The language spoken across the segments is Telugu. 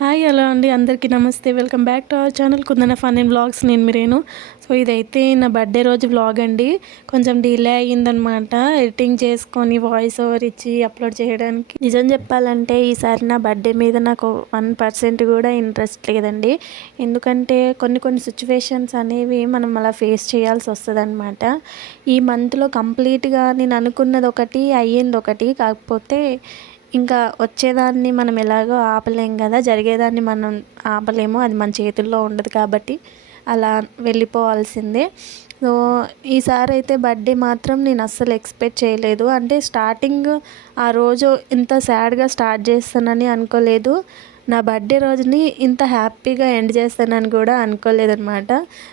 హాయ్ హలో అండి, అందరికీ నమస్తే. Welcome back to our channel Kundana fun and vlogs. నేను మీరేను. సో ఇదైతే నా బర్త్డే రోజు వ్లాగ్ అండి. కొంచెం డిలే అయ్యిందనమాట ఎడిటింగ్ చేసుకొని వాయిస్ ఓవర్ ఇచ్చి అప్లోడ్ చేయడానికి. నిజం చెప్పాలంటే ఈసారి నా బర్త్డే మీద నాకు 1% కూడా ఇంట్రెస్ట్ లేదండి. ఎందుకంటే కొన్ని సిచ్యువేషన్స్ అనేవి మనం అలా ఫేస్ చేయాల్సి వస్తుంది అనమాట. ఈ మంత్లో కంప్లీట్గా నేను అనుకున్నది ఒకటి అయ్యింది ఒకటి, కాకపోతే ఇంకా వచ్చేదాన్ని మనం ఎలాగో ఆపలేం కదా, జరిగేదాన్ని మనం ఆపలేము, అది మన చేతుల్లో ఉండదు కాబట్టి అలా వెళ్ళిపోవాల్సిందే. సో ఈసారి అయితే బర్త్డే మాత్రం నేను అస్సలు ఎక్స్పెక్ట్ చేయలేదు. అంటే స్టార్టింగ్ ఆ రోజు ఇంత సాడ్గా స్టార్ట్ చేస్తానని అనుకోలేదు. నా బర్త్డే రోజుని ఇంత హ్యాపీగా ఎండ్ చేస్తానని కూడా అనుకోలేదనమాట.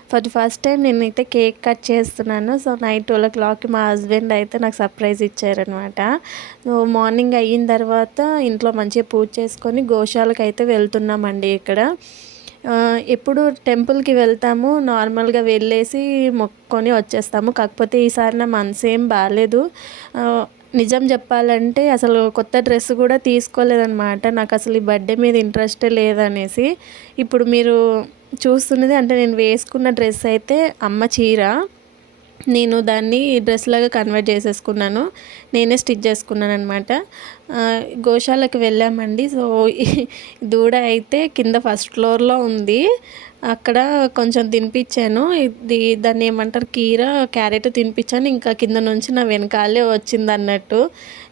ఫర్ ది ఫస్ట్ టైం నేనైతే కేక్ కట్ చేస్తున్నాను. సో నైట్ 12 o'clockకి మా హస్బెండ్ అయితే నాకు సర్ప్రైజ్ ఇచ్చారనమాట. సో మార్నింగ్ అయిన తర్వాత ఇంట్లో మంచిగా పూజ చేసుకొని గోశాలకు అయితే వెళ్తున్నామండి. ఇక్కడ ఎప్పుడు టెంపుల్కి వెళ్తాము, నార్మల్గా వెళ్ళేసి మొక్కుకొని వచ్చేస్తాము. కాకపోతే ఈసారి నా మనసు ఏం బాగాలేదు. నిజం చెప్పాలంటే అసలు కొత్త డ్రెస్ కూడా తీసుకోలేదన్నమాట. నాకు అసలు ఈ బర్త్డే మీద ఇంట్రెస్టే లేదనేసి. ఇప్పుడు మీరు చూస్తున్నది అంటే నేను వేసుకున్న డ్రెస్ అయితే అమ్మ చీర. నేను దాన్ని డ్రెస్ లాగా కన్వర్ట్ చేసేసుకున్నాను, నేనే స్టిచ్ చేసుకున్నాను అనమాట. గోశాలకు వెళ్ళామండి. సో దూడ అయితే కింద ఫస్ట్ ఫ్లోర్లో ఉంది. అక్కడ కొంచెం తినిపించాను. దాన్ని ఏమంటారు, క్యారెట్ తినిపించాను. ఇంకా కింద నుంచి నా వెనకాలే వచ్చింది అన్నట్టు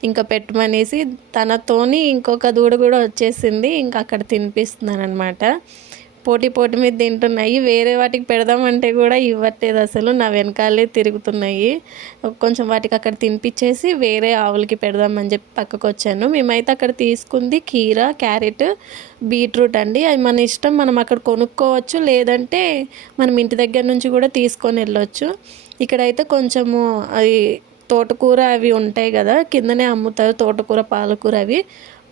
ఇంకా పెట్టమనేసి తనతోని ఇంకొక దూడ కూడా వచ్చేసింది. ఇంకా అక్కడ తినిపిస్తున్నాను అనమాట. పోటీ మీద తింటున్నాయి. వేరే వాటికి పెడదామంటే కూడా ఇవ్వట్లేదు, అసలు నా వెనకాలే తిరుగుతున్నాయి. కొంచెం వాటికి అక్కడ తినిపించేసి వేరే ఆవులకి పెడదామని చెప్పి పక్కకు వచ్చాను. మేమైతే అక్కడ తీసుకుంది క్యారెట్, బీట్రూట్ అండి. అది మన ఇష్టం, మనం అక్కడ కొనుక్కోవచ్చు, లేదంటే మనం ఇంటి దగ్గర నుంచి కూడా తీసుకొని వెళ్ళొచ్చు. ఇక్కడైతే కొంచెము అది తోటకూర అవి ఉంటాయి కదా, కిందనే అమ్ముతారు తోటకూర, పాలకూర అవి.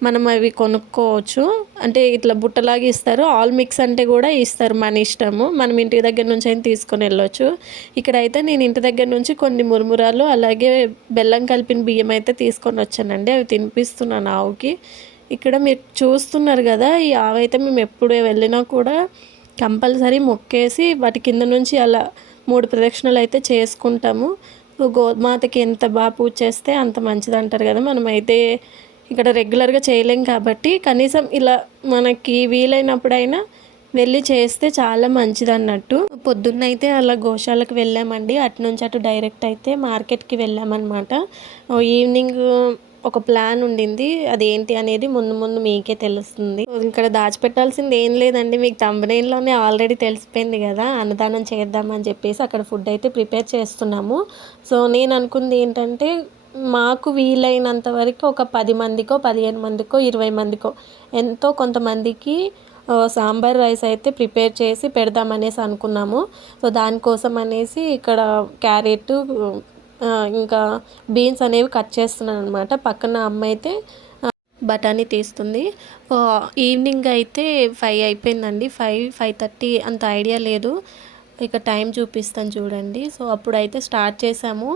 మనం అవి కొనుక్కోవచ్చు. అంటే ఇట్లా బుట్టలాగా ఇస్తారు. ఆల్ మిక్స్ అంటే కూడా ఇస్తారు, మన ఇష్టము. మనం ఇంటి దగ్గర నుంచి అయినా తీసుకొని వెళ్ళొచ్చు. ఇక్కడైతే నేను ఇంటి దగ్గర నుంచి కొన్ని మురుమురాలు అలాగే బెల్లం కలిపిన బియ్యం అయితే తీసుకొని వచ్చానండి. అవి తినిపిస్తున్నాను ఆవుకి. ఇక్కడ మీరు చూస్తున్నారు కదా, ఈ ఆవు అయితే మేము ఎప్పుడు వెళ్ళినా కూడా కంపల్సరీ మొక్కేసి వాటి కింద నుంచి అలా 3 ప్రదక్షిణలు అయితే చేసుకుంటాము. గోమాతకి ఎంత బాగా పూజ చేస్తే అంత మంచిది అంటారు కదా. మనమైతే ఇక్కడ రెగ్యులర్గా చేయలేం కాబట్టి కనీసం ఇలా మనకి వీలైనప్పుడైనా వెళ్ళి చేస్తే చాలా మంచిది అన్నట్టు. పొద్దున్నైతే అలా గోశాలకు వెళ్ళామండి. అటు నుంచి అటు డైరెక్ట్ అయితే మార్కెట్కి వెళ్ళామన్నమాట. ఈవినింగ్ ఒక ప్లాన్ ఉండింది, అదేంటి అనేది ముందు మీకే తెలుస్తుంది. ఇక్కడ దాచిపెట్టాల్సింది ఏం లేదండి, మీకు థంబ్నెయిల్లోనే ఆల్రెడీ తెలిసిపోయింది కదా. అన్నదానం చేద్దామని చెప్పేసి అక్కడ ఫుడ్ అయితే ప్రిపేర్ చేస్తున్నాము. సో నేను అనుకుంది ఏంటంటే, మాకు వీలైనంత వరకు ఒక 10 మందికో 15 మందికో 20 మందికో ఎంతో కొంతమందికి సాంబార్ రైస్ అయితే ప్రిపేర్ చేసి పెడదామనేసి అనుకున్నాము. సో దానికోసం అనేసి ఇక్కడ క్యారెట్ ఇంకా బీన్స్ అనేవి కట్ చేస్తున్నాను అనమాట. పక్కన అమ్మ అయితే బఠానీ తీస్తుంది. ఈవినింగ్ అయితే 5 అయిపోయిందండి. 5:30 అంత ఐడియా లేదు. ఇక టైం చూపిస్తాను చూడండి. సో అప్పుడైతే స్టార్ట్ చేసాము.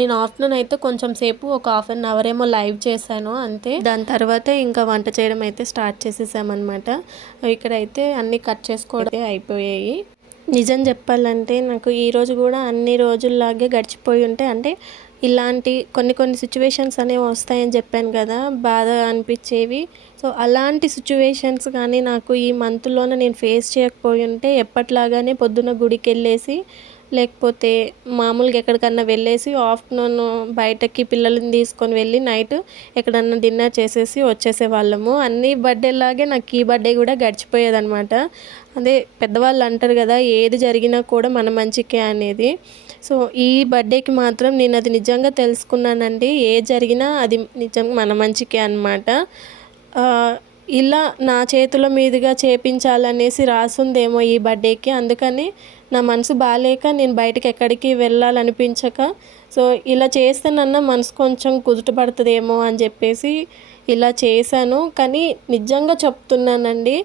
నేను ఆఫ్టర్నూన్ అయితే కొంచెం సేపు ఒక 1/2 అవర్ ఏమో లైవ్ చేశాను అంతే. దాని తర్వాత ఇంకా వంట చేయడం అయితే స్టార్ట్ చేసేసామన్నమాట. ఇక్కడైతే అన్నీ కట్ చేసుకోవడం అయిపోయాయి. నిజం చెప్పాలంటే నాకు ఈరోజు కూడా అన్ని రోజుల్లాగే గడిచిపోయి ఉంటే, అంటే ఇలాంటి కొన్ని సిచ్యువేషన్స్ అనేవి వస్తాయని చెప్పాను కదా, బాధ అనిపించేవి. సో అలాంటి సిచ్యువేషన్స్ కానీ నాకు ఈ మంత్లోనే నేను ఫేస్ చేయకపోయి ఉంటే ఎప్పట్లాగానే పొద్దున్న గుడికి వెళ్ళేసి, లేకపోతే మామూలుగా ఎక్కడికన్నా వెళ్ళేసి ఆఫ్టర్నూన్ బయటకి పిల్లల్ని తీసుకొని వెళ్ళి నైట్ ఎక్కడన్నా డిన్నర్ చేసేసి వచ్చేసేవాళ్ళము. అన్ని బర్త్డేలాగే నాకు ఈ బర్త్డే కూడా గడిచిపోయేదనమాట. అదే పెద్దవాళ్ళు అంటారు కదా, ఏది జరిగినా కూడా మన మంచికే అనేది. సో ఈ బర్త్డేకి మాత్రం నేను అది నిజంగా తెలుసుకున్నానండి. ఏది జరిగినా అది నిజంగా మన మంచికే అన్నమాట. ఇలా నా చేతుల మీదుగా చేపించాలనేసి రాసుందేమో ఈ బర్త్డేకి. అందుకని నా మనసు బాగాలేక నేను బయటకి ఎక్కడికి వెళ్ళాలనిపించక, సో ఇలా చేస్తేనన్నా మనసు కొంచెం కుదుట పడుతుందేమో అని చెప్పేసి ఇలా చేశాను. కానీ నిజంగా చెప్తున్నానండి,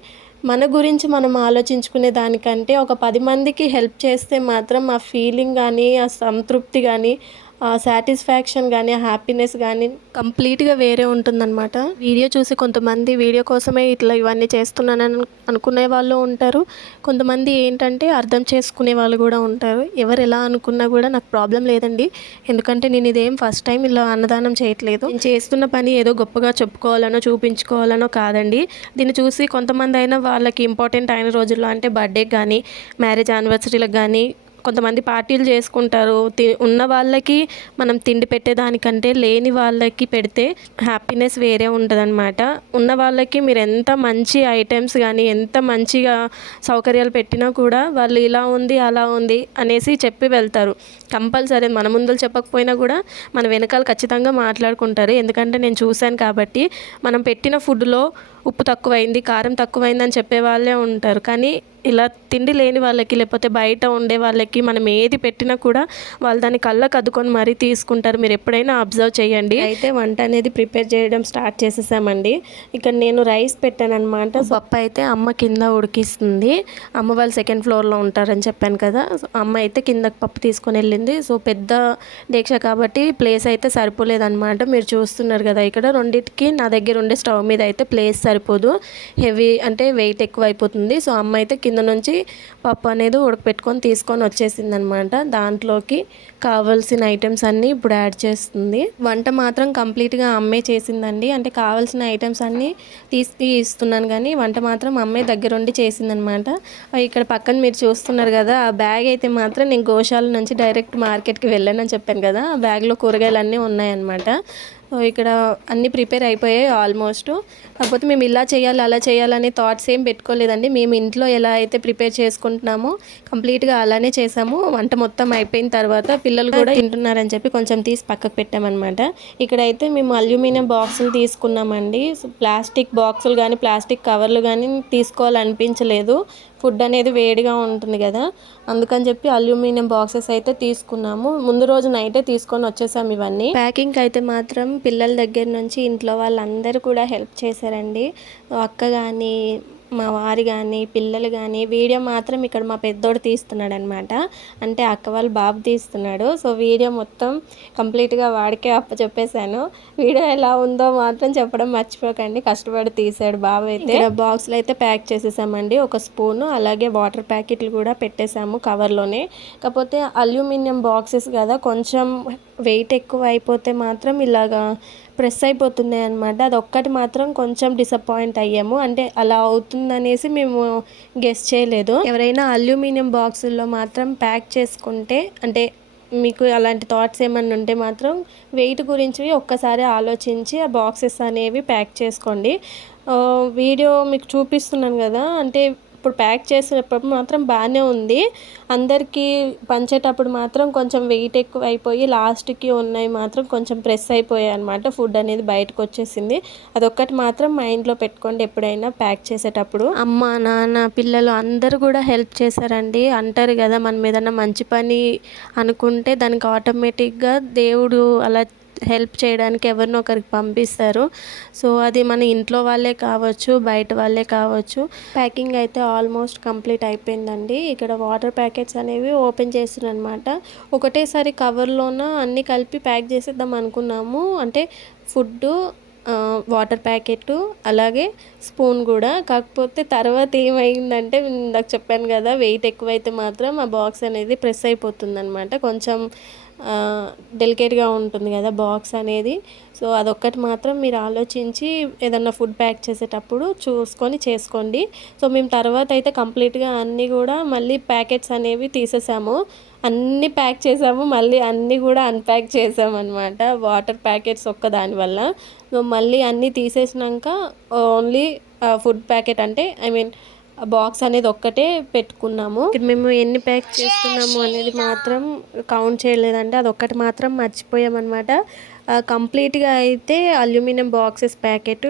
మన గురించి మనం ఆలోచించుకునే దానికంటే ఒక 10 మందికి హెల్ప్ చేస్తే మాత్రం ఆ ఫీలింగ్ కానీ, ఆ సంతృప్తి కానీ, సాటిస్ఫాక్షన్ కానీ హ్యాపీనెస్ కానీ కంప్లీట్గా వేరే ఉంటుందన్నమాట. వీడియో చూసి కొంతమంది వీడియో కోసమే ఇట్లా ఇవన్నీ చేస్తున్నానని అనుకునే వాళ్ళు ఉంటారు. కొంతమంది ఏంటంటే అర్థం చేసుకునే వాళ్ళు కూడా ఉంటారు. ఎవరు ఎలా అనుకున్నా కూడా నాకు ప్రాబ్లం లేదండి. ఎందుకంటే నేను ఇదేం ఫస్ట్ టైం ఇలా అన్నదానం చేయట్లేదు. నేను చేస్తున్న పని ఏదో గొప్పగా చెప్పుకోవాలనో చూపించుకోవాలనో కాదండి. దీన్ని చూసి కొంతమంది అయినా వాళ్ళకి ఇంపార్టెంట్ అయిన రోజుల్లో అంటే బర్త్డేకి కానీ మ్యారేజ్ యానివర్సరీలకు కానీ కొంతమంది పార్టీలు చేసుకుంటారు. ఉన్న వాళ్ళకి మనం తిండి పెట్టేదానికంటే లేని వాళ్ళకి పెడితే హ్యాపీనెస్ వేరే ఉంటుందన్నమాట. ఉన్న వాళ్ళకి మీరు ఎంత మంచి ఐటమ్స్ కానీ ఎంత మంచిగా సౌకర్యాలు పెట్టినా కూడా వాళ్ళు ఇలా ఉంది అలా ఉంది అనేసి చెప్పి వెళ్తారు. కంపల్సరీ మన ముందలు చెప్పకపోయినా కూడా మన వెనకాల ఖచ్చితంగా మాట్లాడుకుంటారు. ఎందుకంటే నేను చూశాను కాబట్టి. మనం పెట్టిన ఫుడ్లో ఉప్పు తక్కువైంది, కారం తక్కువైంది అని చెప్పే వాళ్ళే ఉంటారు. కానీ ఇలా తిండి లేని వాళ్ళకి లేకపోతే బయట ఉండే వాళ్ళకి మనం ఏది పెట్టినా కూడా వాళ్ళు దాన్ని కళ్ళకు అద్దుకొని మరీ తీసుకుంటారు. మీరు ఎప్పుడైనా అబ్జర్వ్ చేయండి. అయితే వంట అనేది ప్రిపేర్ చేయడం స్టార్ట్ చేసేసామండి. ఇక్కడ నేను రైస్ పెట్టాను అనమాట. పప్పు అయితే అమ్మ కింద ఉడికిస్తుంది. అమ్మ వాళ్ళు సెకండ్ ఫ్లోర్లో ఉంటారని చెప్పాను కదా. అమ్మ అయితే కిందకి పప్పు తీసుకొని వెళ్ళింది. సో పెద్ద దీక్ష కాబట్టి ప్లేస్ అయితే సరిపోలేదన్నమాట. మీరు చూస్తున్నారు కదా ఇక్కడ రెండింటికి నా దగ్గర ఉండే స్టవ్ మీద అయితే ప్లేస్ సరిపోదు. హెవీ అంటే వెయిట్ ఎక్కువ అయిపోతుంది. సో అమ్మ అయితే కింద నుంచి పప్పు అనేది ఉడకపెట్టుకొని తీసుకొని వచ్చేసింది అనమాట. దాంట్లోకి కావాల్సిన ఐటమ్స్ అన్నీ ఇప్పుడు యాడ్ చేస్తుంది. వంట మాత్రం కంప్లీట్గా అమ్మే చేసిందండి. అంటే కావాల్సిన ఐటమ్స్ అన్నీ తీసి ఇస్తున్నాను కానీ వంట మాత్రం అమ్మే దగ్గరుండి చేసిందనమాట. ఇక్కడ పక్కన మీరు చూస్తున్నారు కదా, ఆ బ్యాగ్ అయితే మాత్రం నేను గోశాల నుంచి డైరెక్ట్ మార్కెట్కి వెళ్ళానని చెప్పాను కదా. ఆ బ్యాగ్లో కూరగాయలు అన్నీ ఉన్నాయన్నమాట. సో ఇక్కడ అన్నీ ప్రిపేర్ అయిపోయాయి ఆల్మోస్ట్. కాకపోతే మేము ఇలా చేయాలి అలా చేయాలనే థాట్స్ ఏం పెట్టుకోలేదండి. మేము ఇంట్లో ఎలా అయితే ప్రిపేర్ చేసుకుంటున్నామో కంప్లీట్గా అలానే చేసాము. వంట మొత్తం అయిపోయిన తర్వాత పిల్లలు కూడా తింటున్నారని చెప్పి కొంచెం తీసి పక్కకు పెట్టామన్నమాట. ఇక్కడైతే మేము అల్యూమినియం బాక్సులు తీసుకున్నామండి. ప్లాస్టిక్ బాక్సులు కానీ ప్లాస్టిక్ కవర్లు కానీ తీసుకోవాలనిపించలేదు. ఫుడ్ అనేది వేడిగా ఉంటుంది కదా, అందుకని చెప్పి అల్యూమినియం బాక్సెస్ అయితే తీసుకున్నాము. ముందు రోజు నైటే తీసుకొని వచ్చేసాము ఇవన్నీ. ప్యాకింగ్ అయితే మాత్రం పిల్లల దగ్గర నుంచి ఇంట్లో వాళ్ళందరూ కూడా హెల్ప్ చేశారండి. అక్క కానీ మా వారి కానీ పిల్లలు కానీ. వీడియో మాత్రం ఇక్కడ మా పెద్దోడు తీస్తున్నాడు అనమాట. అంటే అక్క వాళ్ళ బాబు తీస్తున్నాడు. సో వీడియో మొత్తం కంప్లీట్గా వాడికే చెప్పేశాను. వీడియో ఎలా ఉందో మాత్రం చెప్పడం మర్చిపోకండి. కష్టపడి తీసాడు బాబు. అయితే బాక్స్లో అయితే ప్యాక్ చేసేసామండి. ఒక స్పూను అలాగే వాటర్ ప్యాకెట్లు కూడా పెట్టేసాము కవర్లోనే. కాకపోతే అల్యూమినియం బాక్సెస్ కదా, కొంచెం వెయిట్ ఎక్కువ అయిపోతే మాత్రం ఇలాగా ప్రెస్ అయిపోతున్నాయి అనమాట. అది ఒక్కటి మాత్రం కొంచెం డిసప్పాయింట్ అయ్యాము. అంటే అలా అవుతుందనేసి మేము గెస్ చేయలేదు. ఎవరైనా అల్యూమినియం బాక్సుల్లో మాత్రం ప్యాక్ చేసుకుంటే, అంటే మీకు అలాంటి థాట్స్ ఏమన్నా ఉంటే మాత్రం వెయిట్ గురించి ఒక్కసారి ఆలోచించి ఆ బాక్సెస్ అనేవి ప్యాక్ చేసుకోండి. వీడియో మీకు చూపిస్తున్నాను కదా, అంటే ఇప్పుడు ప్యాక్ చేసేటప్పుడు మాత్రం బాగానే ఉంది. అందరికీ పంచేటప్పుడు మాత్రం కొంచెం వెయిట్ ఎక్కువ అయిపోయి లాస్ట్కి ఉన్నాయి మాత్రం కొంచెం ప్రెస్ అయిపోయాయి అనమాట. ఫుడ్ అనేది బయటకు వచ్చేసింది. అదొక్కటి మాత్రం మైండ్లో పెట్టుకోండి ఎప్పుడైనా ప్యాక్ చేసేటప్పుడు. అమ్మ నాన్న పిల్లలు అందరూ కూడా హెల్ప్ చేశారండి. అంటారు కదా, మనం ఏదైనా మంచి పని అనుకుంటే దానికి ఆటోమేటిక్గా దేవుడు అలా హెల్ప్ చేయడానికి ఎవరినో ఒకరికి పంపిస్తారు. సో అది మన ఇంట్లో వాళ్ళే కావచ్చు, బయట వాళ్ళే కావచ్చు. ప్యాకింగ్ అయితే ఆల్మోస్ట్ కంప్లీట్ అయిపోయిందండి. ఇక్కడ వాటర్ ప్యాకెట్స్ అనేవి ఓపెన్ చేస్తున్నాను అనమాట. ఒకటేసారి కవర్లోన అన్నీ కలిపి ప్యాక్ చేసేద్దాం అనుకున్నాము. అంటే ఫుడ్డు, వాటర్ ప్యాకెట్ అలాగే స్పూన్ కూడా. కాకపోతే తర్వాత ఏమైందంటే ఇందాక చెప్పాను కదా, వెయిట్ ఎక్కువైతే మాత్రం ఆ బాక్స్ అనేది ప్రెస్ అయిపోతుంది అనమాట. కొంచెం డెలికేట్గా ఉంటుంది కదా బాక్స్ అనేది. సో అదొక్కటి మాత్రం మీరు ఆలోచించి ఏదన్నా ఫుడ్ ప్యాక్ చేసేటప్పుడు చూసుకొని చేసుకోండి. సో మేము తర్వాత అయితే కంప్లీట్గా అన్నీ కూడా మళ్ళీ ప్యాకెట్స్ అనేవి తీసేసాము. అన్నీ ప్యాక్ చేసాము, మళ్ళీ అన్నీ కూడా అన్ప్యాక్ చేసామన్నమాట వాటర్ ప్యాకెట్స్ ఒక్క దానివల్ల. సో మళ్ళీ అన్నీ తీసేసినాక ఓన్లీ ఫుడ్ ప్యాకెట్, అంటే ఐ మీన్ బాక్స్ అనేది ఒక్కటే పెట్టుకున్నాము. మేము ఎన్ని ప్యాక్ చేస్తున్నాము అనేది మాత్రం కౌంట్ చేయలేదండి. అదొక్కటి మాత్రం మర్చిపోయామన్నమాట. కంప్లీట్గా అయితే అల్యూమినియం బాక్సెస్ ప్యాకెట్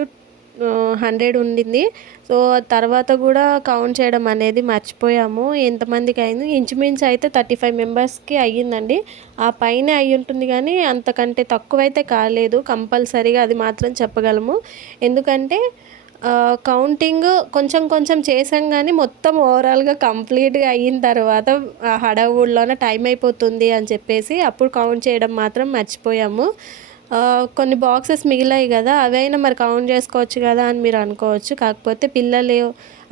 100 ఉండింది. సో తర్వాత కూడా కౌంట్ చేయడం అనేది మర్చిపోయాము ఎంతమందికి అయింది. ఇంచుమించు అయితే 35 మెంబర్స్కి అయ్యిందండి. ఆ పైన అయ్యి ఉంటుంది కానీ అంతకంటే తక్కువైతే కాలేదు కంపల్సరీగా, అది మాత్రం చెప్పగలము. ఎందుకంటే కౌంటింగ్ కొంచెం కొంచెం చేసాం కానీ మొత్తం ఓవరాల్గా కంప్లీట్గా అయిన తర్వాత హడావుడిలోనే టైం అయిపోతుంది అని చెప్పేసి అప్పుడు కౌంట్ చేయడం మాత్రం మర్చిపోయాము. కొన్ని బాక్సెస్ మిగిలాయి కదా, అవైనా మరి కౌంట్ చేసుకోవచ్చు కదా అని మీరు అనుకోవచ్చు. కాకపోతే పిల్లలు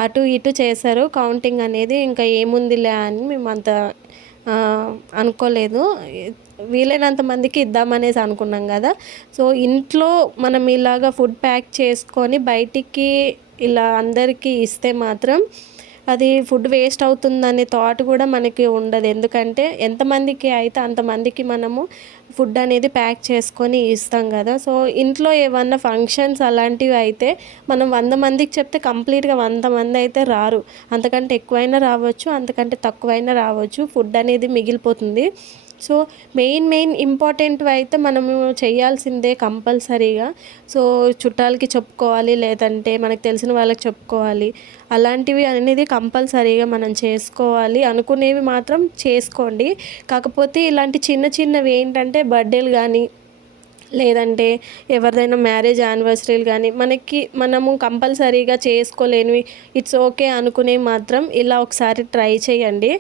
అటు ఇటు చేశారు కౌంటింగ్ అనేది, ఇంకా ఏముందిలే అని మేము అంత అనుకోలేదు. వీలైనంత మందికి ఇద్దామనేసి అనుకున్నాం కదా. సో ఇంట్లో మనం ఇలాగ ఫుడ్ ప్యాక్ చేసుకొని బయటికి ఇలా అందరికీ ఇస్తే మాత్రం అది ఫుడ్ వేస్ట్ అవుతుందనే థాట్ కూడా మనకి ఉండదు. ఎందుకంటే ఎంతమందికి అయితే అంతమందికి మనము ఫుడ్ అనేది ప్యాక్ చేసుకొని ఇస్తాం కదా. సో ఇంట్లో ఏమన్నా ఫంక్షన్స్ అలాంటివి అయితే మనం 100 మందికి చెప్తే కంప్లీట్గా 100 మంది అయితే రారు. అంతకంటే ఎక్కువైనా రావచ్చు, అంతకంటే తక్కువైనా రావచ్చు. ఫుడ్ అనేది మిగిలిపోతుంది. సో మెయిన్ ఇంపార్టెంట్వి అయితే మనము చేయాల్సిందే కంపల్సరీగా. సో చుట్టాలకి చెప్పుకోవాలి, లేదంటే మనకు తెలిసిన వాళ్ళకి చెప్పుకోవాలి. అలాంటివి అనేది కంపల్సరీగా మనం చేసుకోవాలి. అనుకునేవి మాత్రం చేసుకోండి. కాకపోతే ఇలాంటి చిన్నవి ఏంటంటే బర్త్డేలు కానీ, లేదంటే ఎవరిదైనా మ్యారేజ్ యానివర్సరీలు కానీ మనము కంపల్సరీగా చేసుకోలేనివి, ఇట్స్ ఓకే అనుకునేవి మాత్రం ఇలా ఒకసారి ట్రై చేయండి.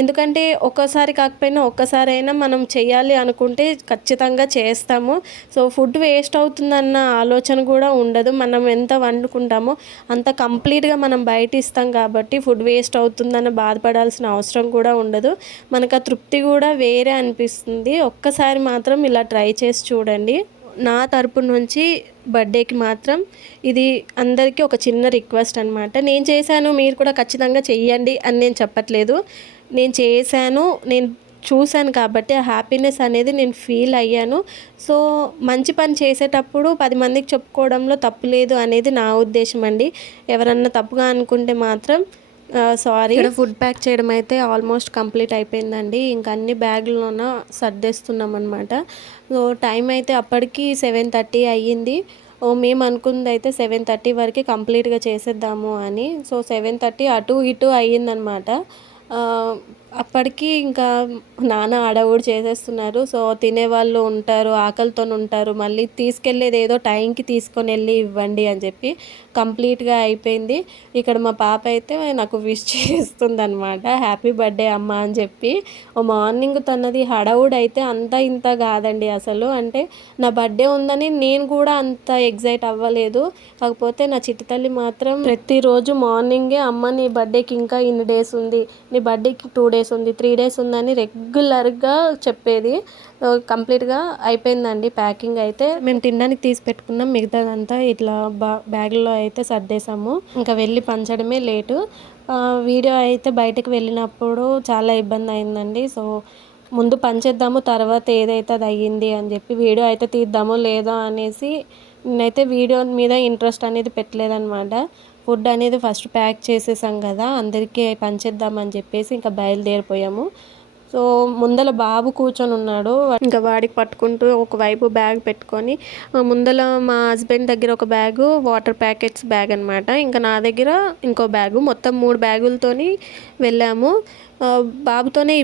ఎందుకంటే ఒక్కసారి కాకపోయినా ఒక్కసారైనా మనం చేయాలి అనుకుంటే ఖచ్చితంగా చేస్తాము. సో ఫుడ్ వేస్ట్ అవుతుందన్న ఆలోచన కూడా ఉండదు. మనం ఎంత వండుకుంటామో అంత కంప్లీట్గా మనం బయట ఇస్తాం కాబట్టి ఫుడ్ వేస్ట్ అవుతుందన్న బాధపడాల్సిన అవసరం కూడా ఉండదు. మనకు ఆ తృప్తి కూడా వేరే అనిపిస్తుంది. ఒక్కసారి మాత్రం ఇలా ట్రై చేసి చూడండి. నా తరపు నుంచి బర్త్డేకి మాత్రం ఇది అందరికీ ఒక చిన్న రిక్వెస్ట్ అనమాట. నేను చేశాను, మీరు కూడా ఖచ్చితంగా చెయ్యండి అని నేను చెప్పట్లేదు. నేను చేశాను, నేను చూశాను కాబట్టి ఆ హ్యాపీనెస్ అనేది నేను ఫీల్ అయ్యాను. సో మంచి పని చేసేటప్పుడు 10 మందికి చెప్పుకోవడంలో తప్పు లేదు అనేది నా ఉద్దేశం అండి. ఎవరన్నా తప్పుగా అనుకుంటే మాత్రం సారీ. ఇక్కడ ఫుడ్ ప్యాక్ చేయడం అయితే ఆల్మోస్ట్ కంప్లీట్ అయిపోయిందండి. ఇంకా అన్ని బ్యాగుల్లోన సర్దేస్తున్నాం అనమాట. సో టైం అయితే అప్పటికి 7:30 అయ్యింది. మేము అనుకుంది అయితే 7:30 వరకు కంప్లీట్గా చేసేద్దాము అని. సో 7:30 అటు ఇటు అయ్యిందనమాట. అప్పటికి ఇంకా నాన్న హడావుడి చేసేస్తున్నారు. సో తినేవాళ్ళు ఉంటారు, ఆకలితో ఉంటారు, మళ్ళీ తీసుకెళ్ళేది ఏదో టైంకి తీసుకొని వెళ్ళి ఇవ్వండి అని చెప్పి కంప్లీట్గా అయిపోయింది. ఇక్కడ మా పాప అయితే నాకు విష్ చేస్తుందనమాట, హ్యాపీ బర్త్డే అమ్మ అని చెప్పి. మార్నింగ్ తనది హడావుడి అయితే అంత ఇంత కాదండి అసలు. అంటే నా బర్త్డే ఉందని నేను కూడా అంత ఎగ్జైట్ అవ్వలేదు. కాకపోతే నా చిట్టి తల్లి మాత్రం ప్రతిరోజు మార్నింగే అమ్మ నీ బర్త్డేకి ఇంకా ఇన్ని డేస్ ఉంది, నీ బర్త్డేకి 2 డేస్ ఉంది, 3 డేస్ ఉందని రెగ్యులర్గా చెప్పేది. కంప్లీట్గా అయిపోయిందండి ప్యాకింగ్ అయితే. మేము తినడానికి తీసి పెట్టుకున్నాం, మిగతాదంతా ఇట్లా బ్యాగ్లో అయితే సర్దేశాము. ఇంకా వెళ్ళి పంచడమే లేటు. వీడియో అయితే బయటకు వెళ్ళినప్పుడు చాలా ఇబ్బంది అయిందండి. సో ముందు పంచేద్దాము, తర్వాత ఏదైతే అది అయ్యింది అని చెప్పి వీడియో అయితే తీద్దామో లేదో అనేసి నేనైతే వీడియో మీద ఇంట్రెస్ట్ అనేది పెట్టలేదన్నమాట. ఫుడ్ అనేది ఫస్ట్ ప్యాక్ చేసేసాం కదా, అందరికీ పంచేద్దామని చెప్పేసి ఇంకా బయలుదేరిపోయాము. సో ముందల బాబు కూర్చొని ఉన్నాడు, ఇంకా వాడికి పట్టుకుంటూ ఒకవైపు బ్యాగ్ పెట్టుకొని, ముందల మా హస్బెండ్ దగ్గర ఒక బ్యాగు వాటర్ ప్యాకెట్స్ బ్యాగ్ అనమాట, ఇంకా నా దగ్గర ఇంకో బ్యాగు, మొత్తం 3 బ్యాగులతోని వెళ్ళాము. బాబుతోనే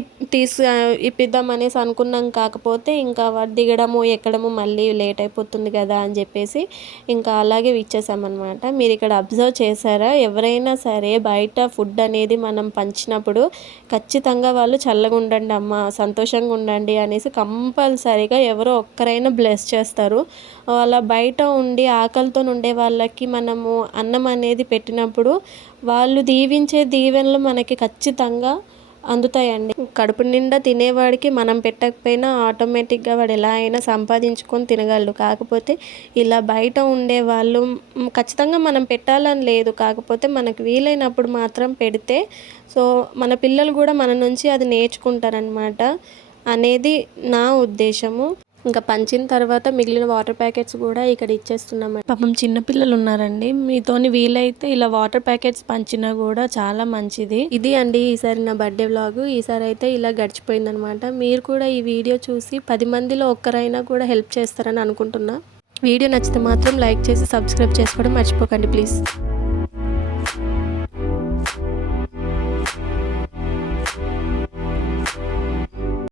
ఇప్పిద్దాం అనేసి అనుకున్నాం. కాకపోతే ఇంకా దిగడము ఎక్కడము మళ్ళీ లేట్ అయిపోతుంది కదా అని చెప్పేసి ఇంకా అలాగే ఇచ్చేసామన్నమాట. మీరు ఇక్కడ అబ్జర్వ్ చేశారా, ఎవరైనా సరే బయట ఫుడ్ అనేది మనం పంచినప్పుడు ఖచ్చితంగా వాళ్ళు చల్లగా ఉండండి అమ్మ, సంతోషంగా ఉండండి అనేసి కంపల్సరీగా ఎవరో ఒక్కరైనా బ్లెస్ చేస్తారు. అలా బయట ఉండి ఆకలితో ఉండే వాళ్ళకి మనము అన్నం అనేది పెట్టినప్పుడు వాళ్ళు దీవించే దీవెనలు మనకి ఖచ్చితంగా అందుతాయండి. కడుపు నిండా తినేవాడికి మనం పెట్టకపోయినా ఆటోమేటిక్గా వాడు ఎలా అయినా సంపాదించుకొని తినగలడు. కాకపోతే ఇలా బయట ఉండే వాళ్ళు ఖచ్చితంగా మనం పెట్టాలని లేదు, కాకపోతే మనకు వీలైనప్పుడు మాత్రం పెడితే సో మన పిల్లలు కూడా మన నుంచి అది నేర్చుకుంటారనమాట అనేది నా ఉద్దేశము. ఇంకా పంచిన తర్వాత మిగిలిన వాటర్ ప్యాకెట్స్ కూడా ఇక్కడ ఇచ్చేస్తున్నాం. పాపం చిన్నపిల్లలు ఉన్నారండి, మీతోని వీలైతే ఇలా వాటర్ ప్యాకెట్స్ పంచినా కూడా చాలా మంచిది. ఇది అండి ఈసారి నా బర్త్డే వ్లాగ్. ఈసారి అయితే ఇలా గడిచిపోయిందనమాట. మీరు కూడా ఈ వీడియో చూసి 10 మందిలో ఒక్కరైనా కూడా హెల్ప్ చేస్తారని అనుకుంటున్నా. వీడియో నచ్చితే మాత్రం లైక్ చేసి సబ్స్క్రైబ్ చేసుకోవడం మర్చిపోకండి ప్లీజ్.